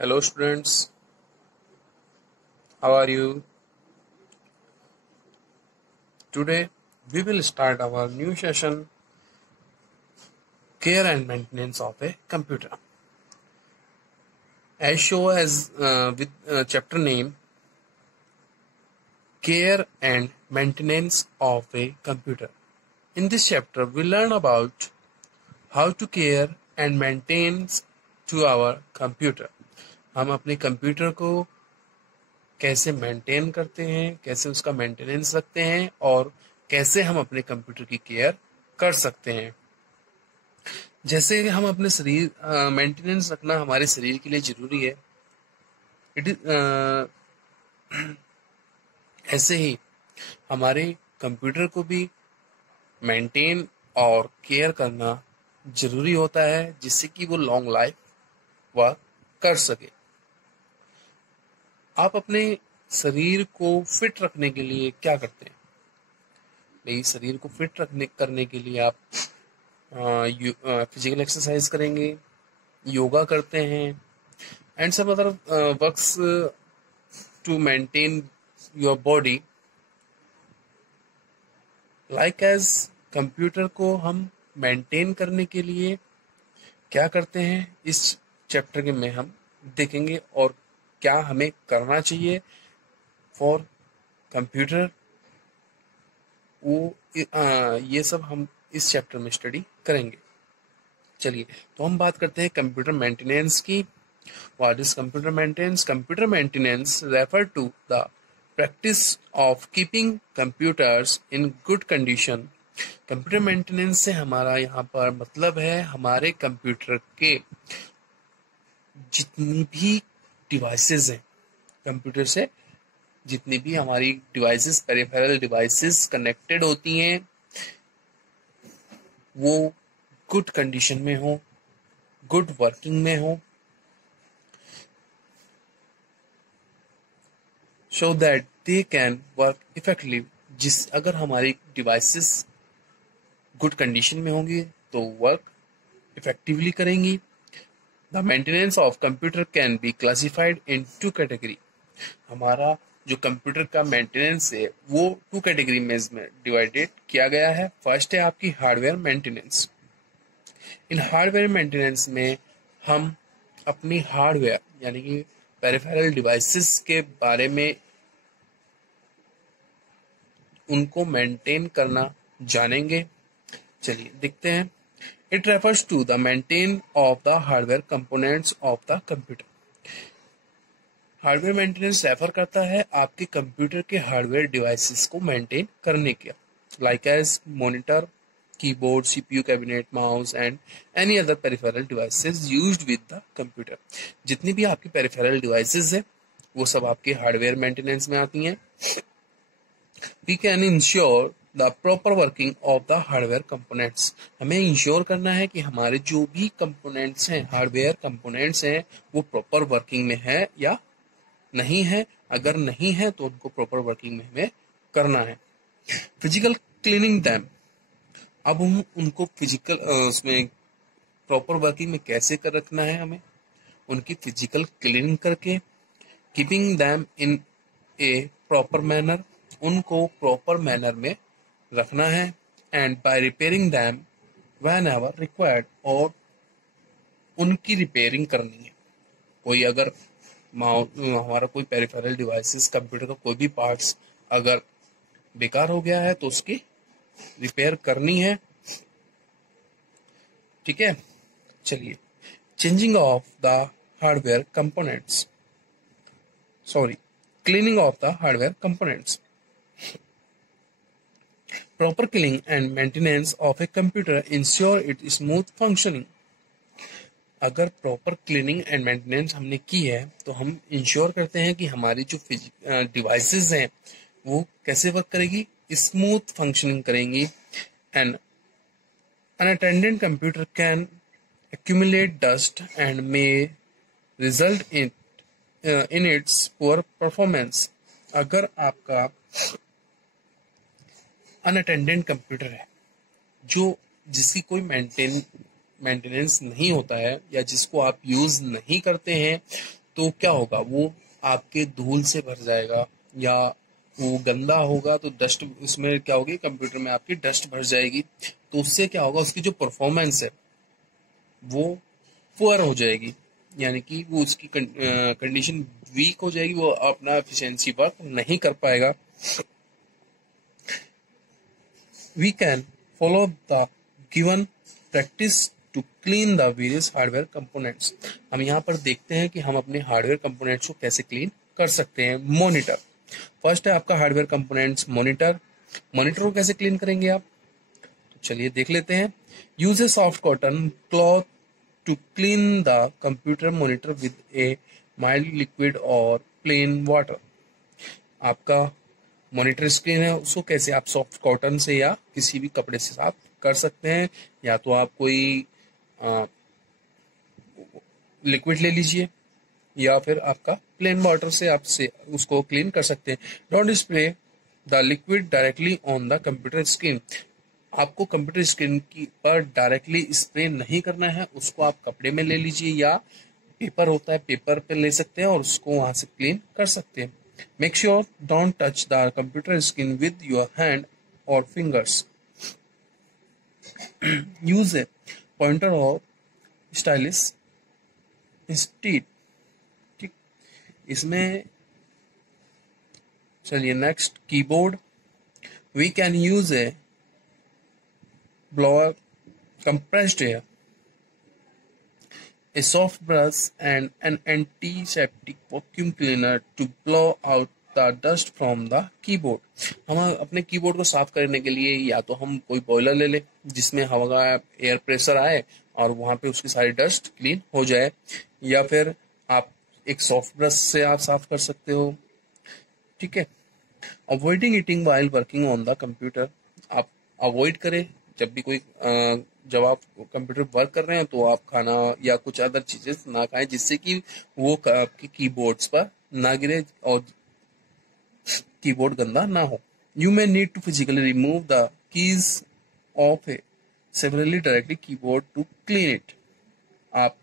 Hello students, how are you? Today we will start our new session, care and maintenance of a computer. As shown as with chapter name, care and maintenance of a computer. In this chapter we learn about how to care and maintain to our computer. हम अपने computer को कैसे maintain करते हैं, कैसे उसका maintenance रखते हैं और कैसे हम अपने कंप्यूटर की केयर कर सकते हैं। जैसे हम अपने शरीर मेंटेनेंस रखना हमारे शरीर के लिए जरूरी है, इट इज ऐसे ही हमारे कंप्यूटर को भी मेंटेन और केयर करना जरूरी होता है, जिससे कि वो लॉन्ग लाइफ वर्क कर सके। आप अपने शरीर को फिट रखने के लिए क्या करते हैं? भाई, शरीर को फिट करने के लिए आप फिजिकल एक्सरसाइज करेंगे, योगा करते हैं and some other works to maintain your body. Like as computer को हम मेंटेन करने के लिए क्या करते हैं, इस चैप्टर में हम देखेंगे और क्या हमें करना चाहिए फॉर कंप्यूटर। ये सब हम इस चैप्टर में स्टडी करेंगे। चलिए, तो हम बात करते हैं कंप्यूटर मेंटेनेंस की। What is computer maintenance? Computer maintenance refer to the practice of keeping computers in good condition. Computer maintenance से हमारा यहाँ पर मतलब है हमारे कंप्यूटर के जितनी भी डिवाइसेस हैं, कंप्यूटर से जितनी भी हमारी डिवाइसेस, पेरिफेरल डिवाइसेस कनेक्टेड होती हैं, वो गुड कंडीशन में हो, गुड वर्किंग में हो, so that they can work effectively. अगर हमारी डिवाइसेस गुड कंडीशन में होंगी तो वर्क इफेक्टिवली करेंगी। The maintenance of computer can be classified in two category. हमारा जो कंप्यूटर का मेंटेनेंस है वो 2 कैटेगरी में डिवाइडेड किया गया है। फर्स्ट है आपकी हार्डवेयर मेंटेनेंस। इन हार्डवेयर मेंटेनेंस में हम अपनी हार्डवेयर यानी कि पेरिफेरल डिवाइसेस के बारे में उनको मेंटेन करना जानेंगे। चलिए देखते हैं। It refers to the maintain of the hardware components of the computer. Hardware maintenance refer करता है आपके कंप्यूटर के हार्डवेयर डिवाइसेस को मेंटेन करने का, like as monitor, keyboard, CPU, cabinet, mouse and any other peripheral devices used with the computer. जितनी भी आपकी पेरिफेरल डिवाइसेस है वो सब आपके हार्डवेयर मेंटेनेंस में आती हैं। We can ensure the proper working of the hardware components. हमें इंश्योर करना है कि हमारे जो भी कंपोनेंट्स हैं, हार्डवेयर कंपोनेंट्स हैं, वो प्रॉपर वर्किंग में है या नहीं है। अगर नहीं है तो उनको प्रॉपर वर्किंग में हमें करना है। Physical cleaning them. अब हम उनको फिजिकल उसमें प्रॉपर वर्किंग में कैसे कर रखना है, हमें उनकी फिजिकल क्लीनिंग करके, keeping them in a proper manner, उनको प्रॉपर मैनर में रखना है, and by repairing them whenever required, और उनकी रिपेयरिंग करनी है। कोई अगर हमारा कोई पेरिफेरल डिवाइसेस, कंप्यूटर का कोई भी पार्ट्स अगर बेकार हो गया है तो उसकी रिपेयर करनी है। ठीक है, चलिए। Changing of the hardware components, cleaning of the hardware components. Proper cleaning and maintenance of a computer ensure it smooth functioning. अगर प्रॉपर क्लीनिंग एंड मेंटेनेंस हमने की है तो हम इंश्योर करते हैं कि हमारी जो डिवाइसेस हैं वो कैसे वर्क करेगी, स्मूथ फंक्शनिंग करेंगी। And unattended computer can accumulate dust and may result in its poor performance। अगर आपका अनअटेंडेड कंप्यूटर है जिसकी कोई मेंटेनेंस नहीं होता है या जिसको आप यूज नहीं करते हैं, तो क्या होगा, वो आपके धूल से भर जाएगा, या वो गंदा होगा तो डस्ट उसमें क्या होगी, कंप्यूटर में आपकी डस्ट भर जाएगी। तो उससे क्या होगा, उसकी जो परफॉर्मेंस है वो पुअर हो जाएगी, यानी कि वो उसकी कंडीशन वीक हो जाएगी, वो अपना एफिशिएंसी वर्क नहीं कर पाएगा। We can follow the given practice to clean the various hardware components. हम यहाँ पर देखते हैं कि हम अपने हार्डवेयर कंपोनेंट्स को कैसे क्लीन कर सकते हैं। मॉनिटर फर्स्ट है आपका हार्डवेयर कंपोनेंट्स मॉनिटर। मॉनिटर को कैसे क्लीन करेंगे आप, तो चलिए देख लेते हैं। Use a soft cotton cloth to clean the computer monitor with a mild liquid और प्लेन वाटर। आपका मॉनिटर स्क्रीन है, उसको कैसे आप सॉफ्ट कॉटन से या किसी भी कपड़े से साफ कर सकते हैं, या तो आप कोई लिक्विड ले लीजिए, या फिर आपका प्लेन वाटर से आप से उसको क्लीन कर सकते हैं। Don't spray the liquid directly on the computer screen. आपको कंप्यूटर स्क्रीन की पर डायरेक्टली स्प्रे नहीं करना है, उसको आप कपड़े में ले लीजिए, या पेपर होता है पेपर पे ले सकते हैं और उसको वहां से क्लीन कर सकते हैं। Make sure don't touch the computer screen with your hand or fingers. Use a pointer or stylus instead. ठीक, इसमें चलिए next keyboard. We can use a blower, compressed air, a soft brush and an antiseptic vacuum cleaner to blow out the dust from the keyboard। हम अपने keyboard को साफ करने के लिए या तो हम कोई बॉयलर ले लें जिसमें हवा का एयर प्रेशर आए और वहां पे उसकी सारी डस्ट क्लीन हो जाए, या फिर आप एक सॉफ्ट ब्रश से आप साफ कर सकते हो। ठीक है। Avoiding eating while working on the computer. आप अवॉइड करें जब भी कोई जब आप कंप्यूटर वर्क कर रहे हैं तो आप खाना या कुछ अदर चीजें ना खाएं जिससे कि वो आपके कीबोर्ड्स पर ना गिरे और कीबोर्ड गंदा ना हो। You may need to physically remove the keys of a severely directly keyboard to clean it. आप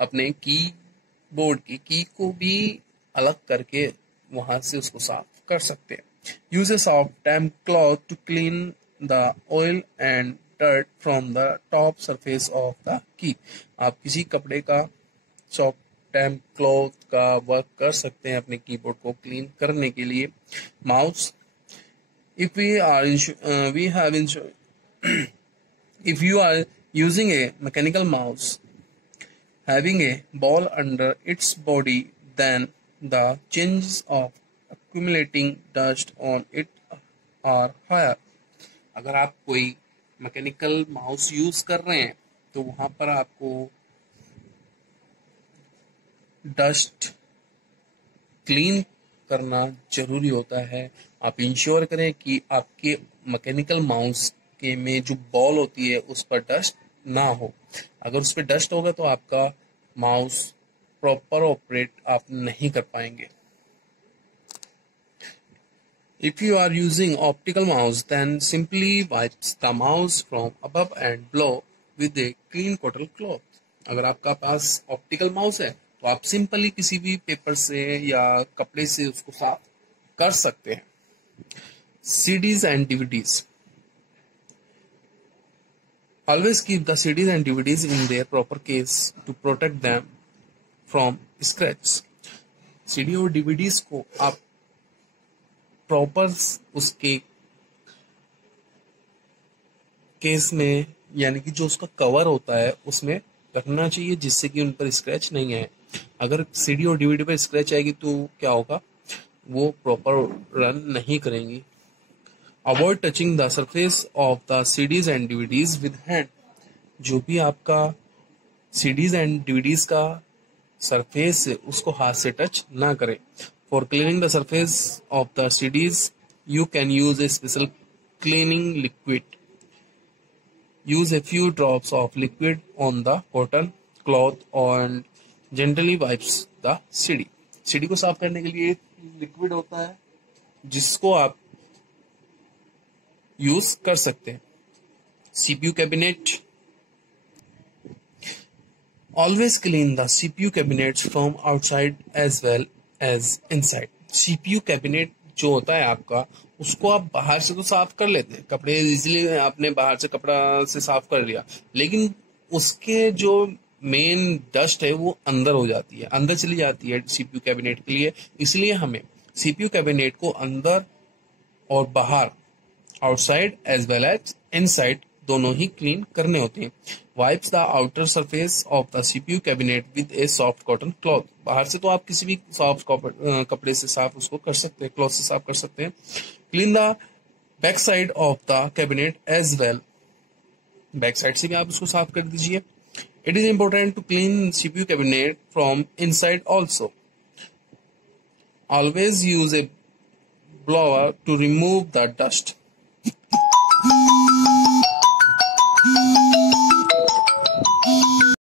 अपने कीबोर्ड की की को भी अलग करके वहां से उसको साफ कर सकते हैं। Use a soft damp cloth to clean the oil and dirt from the top surface of the key। आप किसी कपड़े का सॉफ्ट डैम्प क्लॉथ का वर्क कर सकते हैं अपने कीबोर्ड को क्लीन करने के लिए। Mouse, if we have if you are using a mechanical mouse having a ball under its body, then the chances of accumulating dust on it are higher। अगर आप कोई मैकेनिकल माउस यूज कर रहे हैं तो वहां पर आपको डस्ट क्लीन करना जरूरी होता है। आप इंश्योर करें कि आपके मैकेनिकल माउस के में जो बॉल होती है उस पर डस्ट ना हो। अगर उस पर डस्ट होगा तो आपका माउस प्रॉपर ऑपरेट आप नहीं कर पाएंगे। If you are using optical mouse, then simply wipe the mouse from above and blow with a clean cotton cloth। अगर आपका पास ऑप्टिकल माउस है तो आप सिंपली किसी भी पेपर से या कपड़े से उसको साफ कर सकते हैं। CDs and DVDs, always keep the CDs and DVDs in their proper case to protect them from scratch। CD और DVDs को आप प्रॉपर उसके केस में यानी कि जो उसका कवर होता है उसमें रखना चाहिए जिससे कि उन पर स्क्रैच नहीं आए। अगर सीडी और डीवीडी पर स्क्रैच आएगी तो क्या होगा, वो प्रॉपर रन नहीं करेंगी। Avoid touching the surface of the CDs and DVDs with hand. जो भी आपका सीडीज एंड डीवीडीज का सरफेस है उसको हाथ से टच ना करें। For cleaning the surface of the CDs, you can use a special cleaning liquid. Use a few drops of liquid on the cotton cloth and gently wipes the CD। CD को साफ करने के लिए liquid होता है जिसको आप use कर सकते हैं। CPU cabinet, always clean the CPU cabinets from outside as well as inside. CPU cabinet जो होता है आपका, उसको आप बाहर से तो साफ कर लेते हैं, कपड़े इजीली आपने बाहर से कपड़ा से साफ कर लिया, लेकिन उसके जो मेन डस्ट है वो अंदर हो जाती है, अंदर चली जाती है सीपीयू कैबिनेट के लिए। इसलिए हमें सीपीयू कैबिनेट को अंदर और बाहर, outside as well as inside, दोनों ही क्लीन करने होते हैं। Wipes the outer surface of the CPU cabinet with a soft cotton cloth. बाहर से तो आप किसी भी सॉफ्ट कपड़े से साफ उसको कर सकते हैं, क्लॉथ से साफ कर सकते हैं। Clean the back side of the cabinet as well. Back side से भी आप उसको साफ कर दीजिए। It is important to clean CPU cabinet from inside also. Always use a blower to remove the dust.